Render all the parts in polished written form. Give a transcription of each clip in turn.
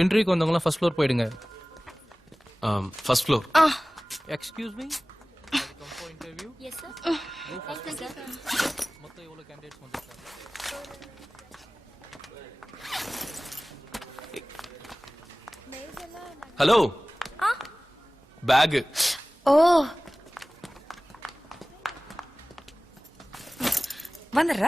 இன்டர்வியூக்கு வந்தவங்களாம் first floor போயிடுங்க. First floor. Excuse me, come for interview. Yes sir. மொத்தம் எவ்வளவு கேண்டிடேட்ஸ் வந்திருக்காங்க? ஹலோ. பேக். ஓ வந்துடுற.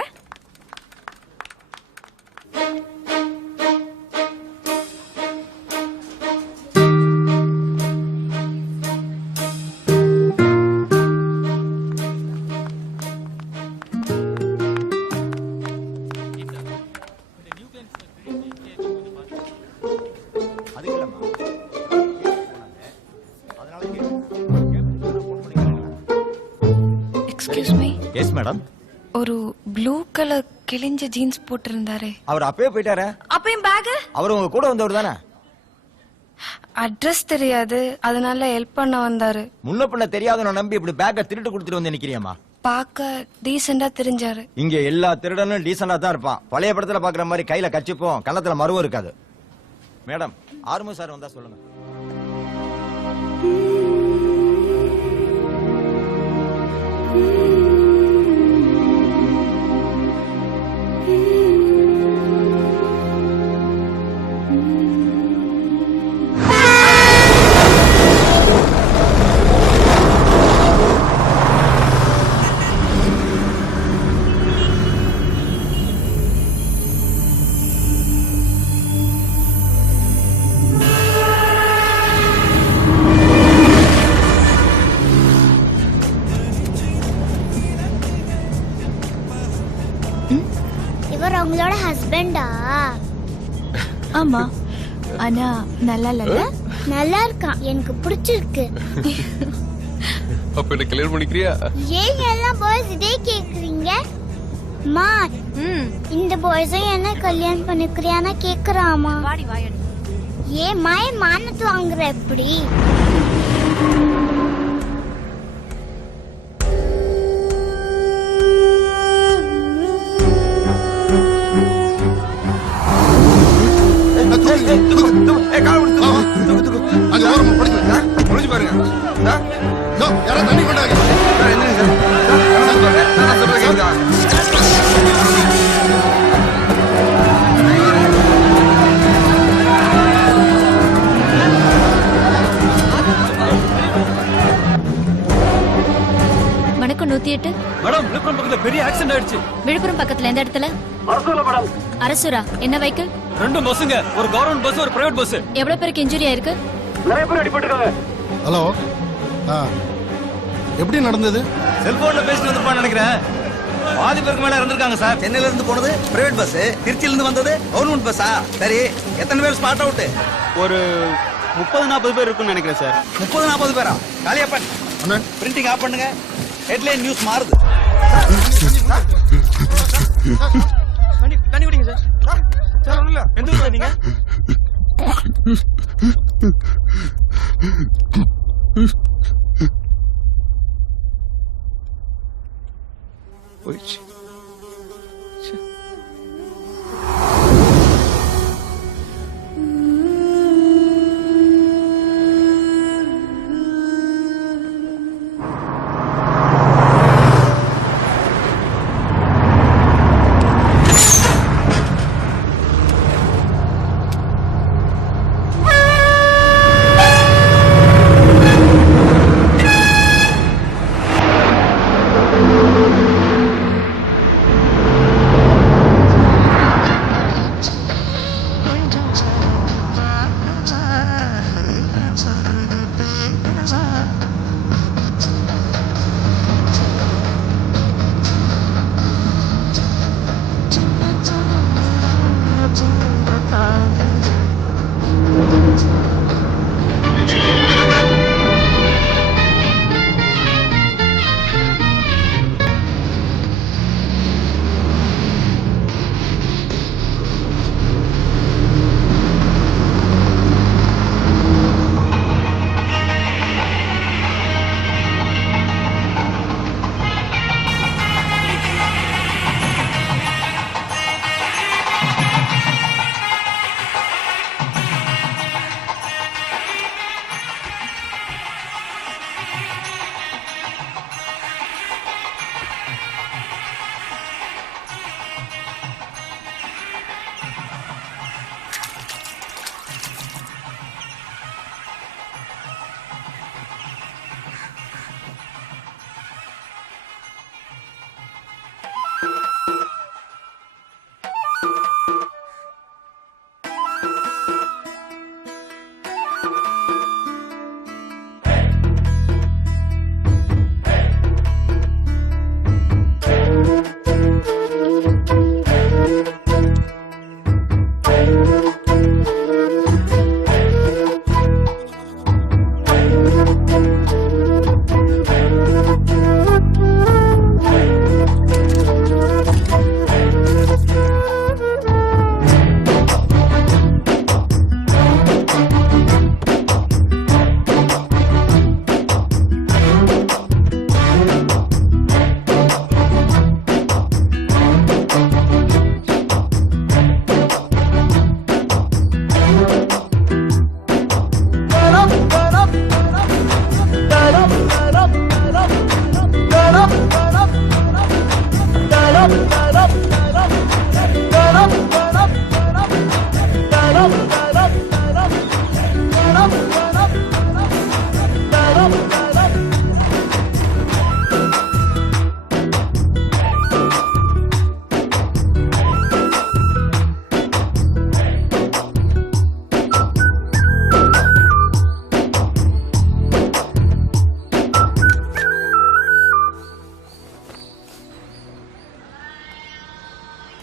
Excuse me. Yes madam. ஒரு ப்ளூ கலர் கிழிஞ்ச ஜீன்ஸ் போட்டிருந்தாரே, அவர் அப்பவே போயிட்டாரே. அப்பயும் பேக். அவர் உங்க கூட வந்தவர் தானே? அட்ரஸ் தெரியாது, அதனால ஹெல்ப் பண்ண வந்தாரு. முன்ன பின்ன தெரியாத நம்பி இப்படி பேக்க திருட்டு கொடுத்துட்டு வந்து நிக்கிறியாமா? பார்க்க டீசெண்டா தெரிஞ்சாரு. இங்க எல்லா திருடனும் டீசெண்டா தான் இருப்பான். பழைய படத்துல பாக்குற மாதிரி கையில கச்சிப்போம், கன்னத்துல மருவம் இருக்காது. மேடம், ஆர்மு சார் வந்தா சொல்லுங்க. இவர் உங்களோட ஹஸ்பண்டா? ஆமா. ஆனா நல்லா இல்ல. நல்லா இருக்கான், எனக்கு பிடிச்சிருக்கு. அப்ப என்ன கிளியர் பண்ணிக்கிறியா? ஏன் எல்லாம் பாய்ஸ் இதே கேக்குறீங்க? மா, இந்த பாய்ஸும் என்ன கல்யாணம் பண்ணிக்கிறியானா கேக்குறாமா? வாடி வாயடி. ஏன் மாய மானத்து வாங்குற எப்படி? வணக்கம். 108. மேடம், விழுப்புரம் பக்கத்துல பெரிய ஆக்சிடென்ட் ஆயிடுச்சு. விழுப்புரம் பக்கத்துல எந்த இடத்துல? அரசூர்ல மேடம். அரசுரா? என்ன வெஹிக்கிள்? 2 பஸ்ஸுங்க, ஒரு கவர்மெண்ட் பஸ், ஒரு பிரைவேட் பஸ். எவ்வளவு பேருக்கு இன்ஜுரி ஆயிருக்கு? நிறைய பேர் அடிபட்டிருக்காங்க. ஹலோ, எப்படி நடந்தது? செல்போன்ல பேசிட்டு வந்திருப்பான்னு நினைக்கிறேன். பாதி பேருக்கு மேல இருந்திருக்காங்க சார். சென்னையில இருந்து போனது பிரைவேட் பஸ், திருச்சியில இருந்து வந்தது கவர்மெண்ட் பஸ்ஸா? சரி, எத்தனை பேர் ஸ்பாட் அவுட்? ஒரு 30-40 பேர் இருக்கும்னு நினைக்கிறேன் சார். 30-40 பேரா? காலியாப்பன், பிரிண்டிங் ஆஃப் பண்ணுங்க. ஹெட்லைன் நியூஸ் மாறுது. தண்ணி குடிங்க சார். சார் ஒண்ணுல எந்த ஊர்ல நீங்க? போயிடுச்சு.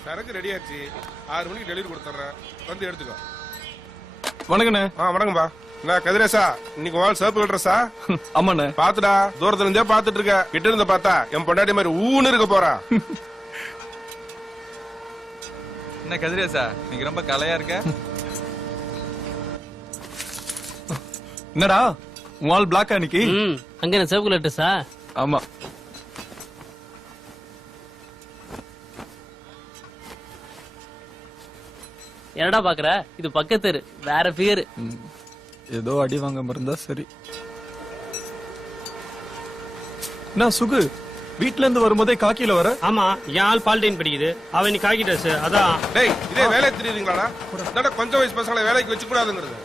சரக்கு ரெடி ஆச்சு. 6 மணிக்கு டெலிவரி கொடுத்துறேன், வந்து எடுத்துக்கோ. வணக்கண்ணே. வணக்கம்பா. என்ன கதிரேசா, இன்னைக்கு வாழ் சேப்பு கட்டுறசா? ஆமாண்ணே. பாத்துடா, தூரத்துல இருந்தே பாத்துட்டு இருக்க. கிட்ட இருந்து பார்த்தா என் பொண்டாட்டி மாதிரி ஊன்னு இருக்க போறா. என்ன கதிரேசா, நீங்க ரொம்ப கலையா இருக்க. என்னடா வால் பிளாக் அன்னைக்கு? அங்க என்ன சேப்பு கட்டுறசா? ஆமா. என்னடா பாக்குற, இது பக்கத்து வேற பேரு. ஏதோ அடி வாங்க இருந்தா சரி. என்ன சுகு, வீட்ல இருந்து வரும்போதே காக்கில வர? ஆமா, என் ஆள் பால்டைன் படிக்குது, அவன் நீ காக்கி ட்ரெஸ். அதான். டேய், இதே வேலை தெரியுதுங்களாடா? என்னடா கொஞ்சம் வயசு பசங்களை வேலைக்கு வச்சு கூடாதுங்கிறது?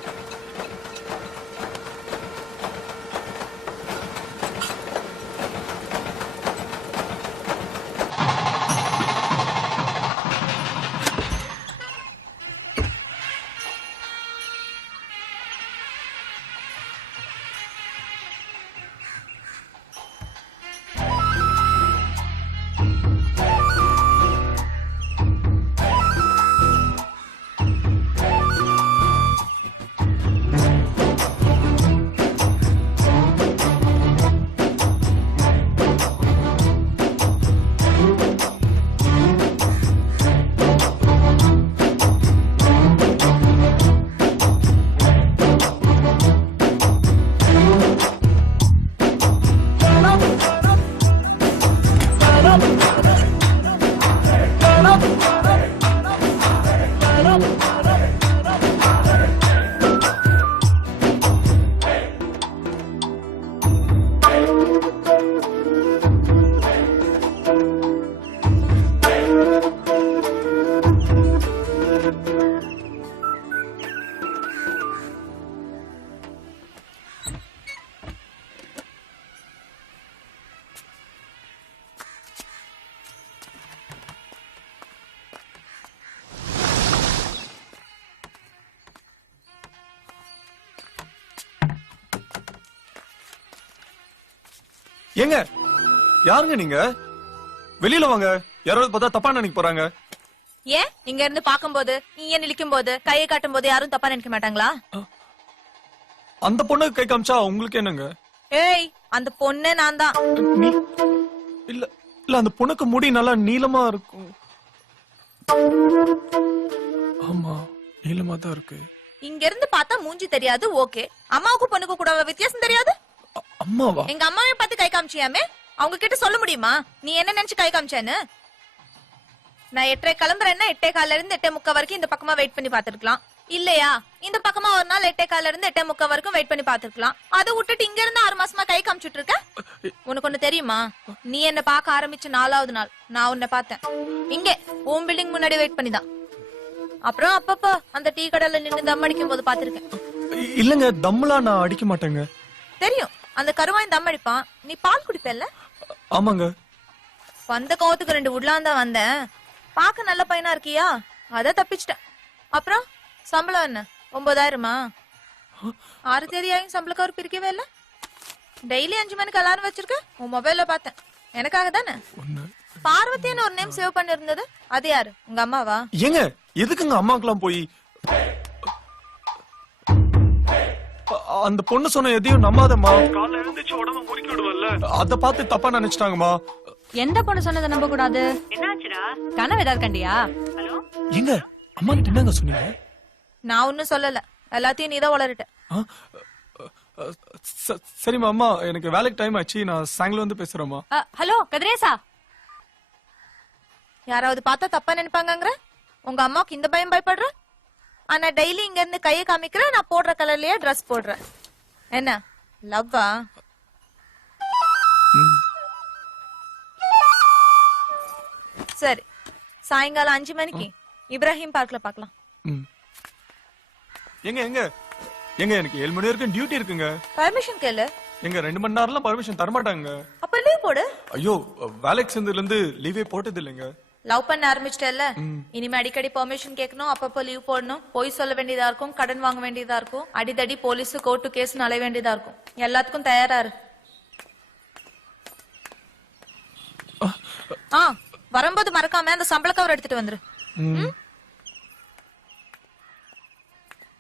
ஏங்க, யாருங்க நீங்க? வெளியில வாங்க, யாராவது பார்த்தா தப்பா நினைக்க போறாங்க. ஏன் இங்க இருந்து பாக்கும்போது, இங்க நிக்கும் போது, கையை காட்டும் போது யாரும் தப்பா நினைக்க மாட்டாங்களா? அந்த பொண்ணுக்கு கை காமிச்சா உங்களுக்கு என்னங்க? ஏய், அந்த பொண்ணே நான் தான். நீ இல்ல இல்ல, அந்த பொண்ணுக்கு முடி நல்லா நீளமா இருக்கும். ஆமா, நீளமா தான் இருக்கு. இங்க இருந்து பார்த்தா மூஞ்சி தெரியாது, ஓகே. அம்மாவுக்கும் பொண்ணுக்கும் கூட வித்தியாசம் தெரியாது. அம்மாவா? எங்க அம்மாவை பார்த்து கை காமிச்சியாமே, அவங்க கிட்ட சொல்ல முடியுமா நீ என்ன நினைச்சு கை காமிச்சேன்னு? நான் 8:30 கிளம்புறேன்னா 8:15 இருந்து 8:30 வரைக்கும் இந்த பக்கமா வெயிட் பண்ணி பாத்துருக்கலாம். இல்லையா, இந்த பக்கமா ஒரு நாள் 8:15 இருந்து 8:30 வரைக்கும் வெயிட் பண்ணி பாத்துருக்கலாம். அதை விட்டுட்டு இங்க இருந்து 6 மாசமா கை காமிச்சிட்டு இருக்க. உனக்கு ஒண்ணு தெரியுமா, நீ என்ன பாக்க ஆரம்பிச்ச 4வது நாள் நான் உன்னை பார்த்தேன். இங்கே உன் பில்டிங் முன்னாடி வெயிட் பண்ணிதான். அப்புறம் அப்பப்ப அந்த டீ கடையில நின்னு தம் அடிக்கும் போது பாத்திருக்கேன். இல்லங்க, தம்லாம் நான் அடிக்க மாட்டேங்க. தெரியும், அந்த கருவாய் தம் அடிப்பான். நீ பால் குடிப்பல்ல? ஆமாங்க. வந்த கோவத்துக்கு 2 உட்லாந்தா வந்தேன். பாக்க நல்ல பையனா இருக்கியா, அத தப்பிச்சிட்டேன். அப்புறம் சம்பளம் என்ன 9,000மா? 6 தேதி ஆயும் சம்பளக்காரு பிரிக்கவே இல்ல. டெய்லி 5 மணிக்கு அலாரம் வச்சிருக்க. உன் மொபைல்ல பார்த்தேன். எனக்காக தானே. பார்வதின்னு ஒரு நேம் சேவ் பண்ணி இருந்தது, அது யாரு? உங்க அம்மாவா? ஏங்க, எதுக்குங்க அம்மாக்கெல்லாம் போய் அந்த பொண்ணு சொன்ன எதையும் நம்பாதம்மா. காலைல எழுந்திருச்சு உடம்பு முறுக்கி விடுவல்ல, அத பார்த்து தப்பா நினைச்சிட்டாங்கம்மா. எந்த பொண்ணு சொன்னதை நம்ப கூடாது? என்னாச்சுடா, கனவு ஏதாவது கண்டியா? ஹலோ, ஏங்க, அம்மா கிட்ட என்னங்க சொன்னீங்க? நான் ஒன்னும் சொல்லல, எல்லாத்தையும் நீதான் வளரிட்ட. சரிம்மா, அம்மா எனக்கு வேலைக்கு டைம் ஆச்சு, நான் சாயங்காலம் வந்து பேசுறேம்மா. ஹலோ கதிரேசா, யாராவது பார்த்தா தப்பா நினைப்பாங்கங்கற உங்க அம்மாவுக்கு இந்த பயம் பயப்படுற? ஆனா டெய்லி இங்க இருந்து கையை காமிக்கிற, நான் போடுற கலர்லயே ட்ரெஸ் போடுறேன். என்ன லவ்வா? சரி, சாயங்காலம் 5 மணிக்கு இப்ராஹிம் பார்க்ல பார்க்கலாம். ம். எங்க எங்க எங்க எனக்கு 7 மணி வரைக்கும் டியூட்டி இருக்குங்க. பர்மிஷன் கேளு. எங்க 2 மணி நேரம்லாம் பர்மிஷன் தரமாட்டாங்க. அப்ப லீவ் போடு. ஐயோ, வேலைக்கு சேர்ந்ததுல இருந்து லீவே போட்டது இல்லைங்க. லவ் பண்ண ஆரம்பிச்சிட்டல, இனிமே அடிக்கடி பெர்மிஷன் கேட்கணும், அப்பப்போ லீவ் போடணும், போய் சொல்ல வேண்டியதா இருக்கும், கடன் வாங்க வேண்டியதா இருக்கும், அடிதடி போலீஸ் கோர்ட்டு கேஸ் அலைய வேண்டியதா இருக்கும். எல்லாத்துக்கும் தயாரா இரு. வரும்போது மறக்காம அந்த சம்பள கவர் எடுத்துட்டு வந்துரு.